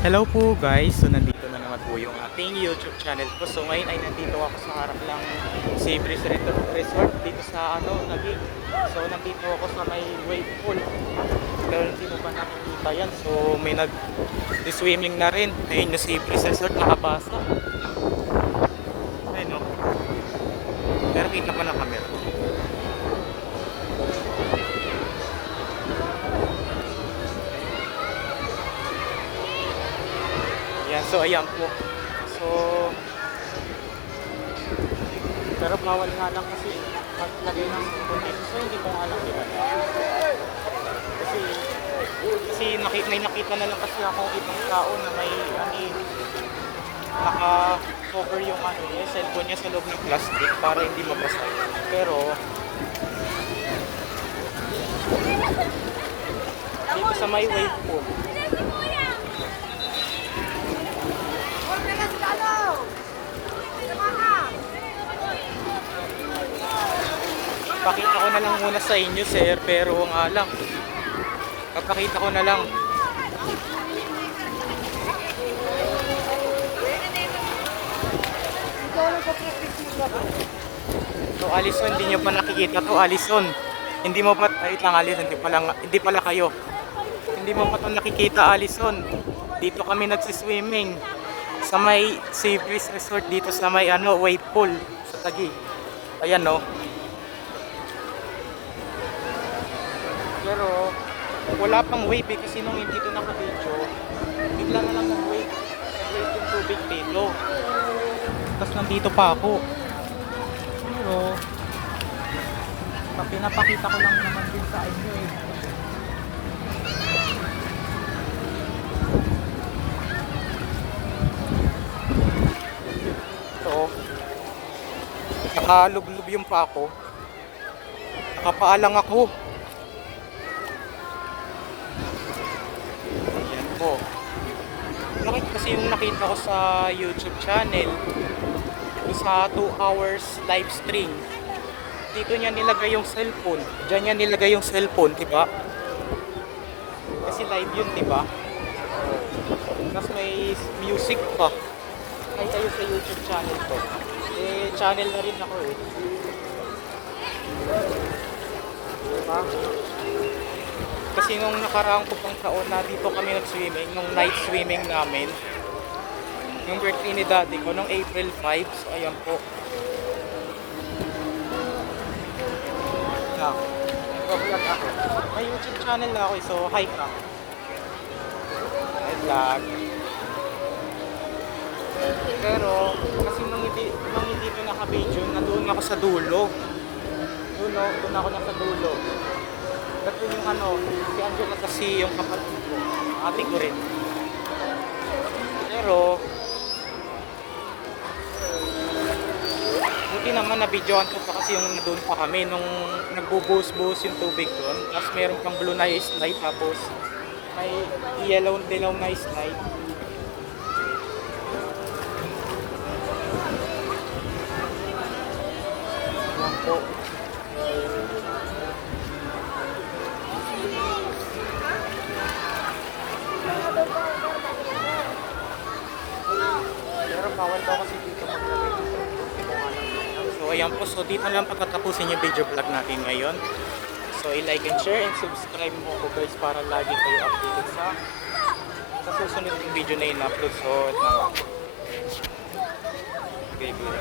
Hello po guys, so nandito na naman po yung ating YouTube channel ko. So ngayon ay nandito ako sa harap ng Sea Breeze Resort dito sa Taguig. So nandito ako sa may wave pool. Pero hindi mo ba nakikita yan? So may nag-swimming na rin. Ayun yung Sea Breeze Resort, nakabasa. Ayun no. Pero kita pa na camera. Yan, so ayan po. So pero bawal nga lang kasi maglagay ng protection. So hindi ko nga alam yun. Kasi may nakita na lang kasi ako ibang tao na may naka-cover yung cellphone niya sa loob ng plastic para hindi mabasa. Pero dito sa my wave po, pakita ko na lang muna sa inyo sir, pero nga lang papakita ko na lang. So Alison, hindi nyo pa nakikita to Alison. Hindi mo pa, wait lang Alison, hindi pala kayo. Hindi mo pa to nakikita Alison. Dito kami nagsiswimming sa may Sea Breeze Resort dito sa may wave pool sa Taguig. Ayan no. Pero wala pang wave kasi nung hindi to naka-video, bigla na lang nag-wave yung tubig dito. Tapos nandito pa ako. Pero pinapakita ko lang naman din sa inyo eh. So, nakalublob yung pa ako. Nakapaalang ako. Ayan po. Bakit kasi yung nakita ko sa YouTube channel, sa 2 hours live stream, dito niya nilagay yung cellphone. Diyan niya nilagay yung cellphone, di ba? Kasi live yun, di ba? Tapos may music pa. Ay kayo sa YouTube channel ko. Eh, channel na rin ako eh. Diba? Kasi nung nakaraang ko pang taon na dito kami nag-swimming, nung night swimming namin, yung birthday ni daddy ko, nung April 5, so ayan po. Na, nag-vlog ako. May YouTube channel na ako eh, so hi ka. Hi vlog. Pero, kasi nung hindi ko naka-video, nandoon ako sa dulo. Doon ako nasa dulo. Dato yung si Angela kasi yung kapatid ko, ate ko rin. Pero, buti naman na-videoan ko pa kasi yung doon pa kami nung nagbubuhos-buhos yung tubig doon. Tapos meron pang blue na slide, tapos may yellow dilaw na slide. Yan po. Pero bawal daw kasi dito maglagay. So ayan po, so dito lang pagkatapusin yung video vlog natin ngayon. So i-like and share and subscribe mo ko guys para lagi kayo updated sa susunod yung video na in-upload. So ito na nga. Okay, good.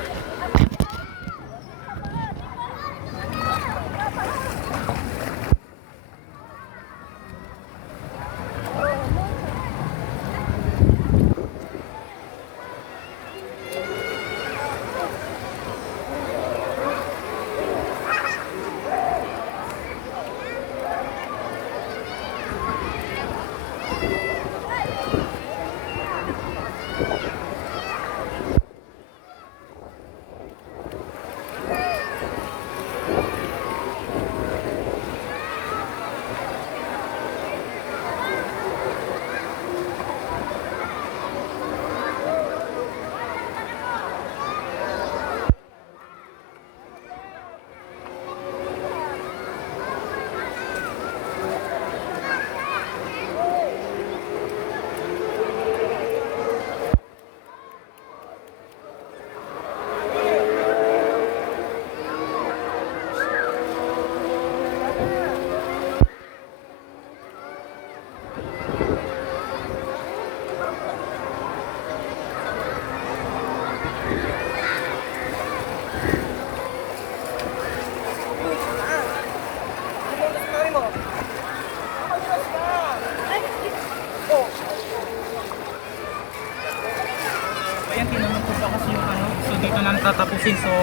napansin. So,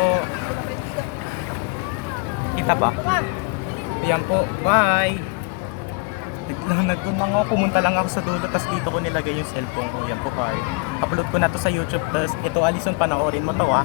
kita ba? Ayan po, bye! Nandun lang ako, pumunta lang ako sa dulo, tapos dito ko nilagay yung cellphone ko. Yan po, bye. Upload ko na to sa YouTube, tapos ito Alison, panoorin mo to ah.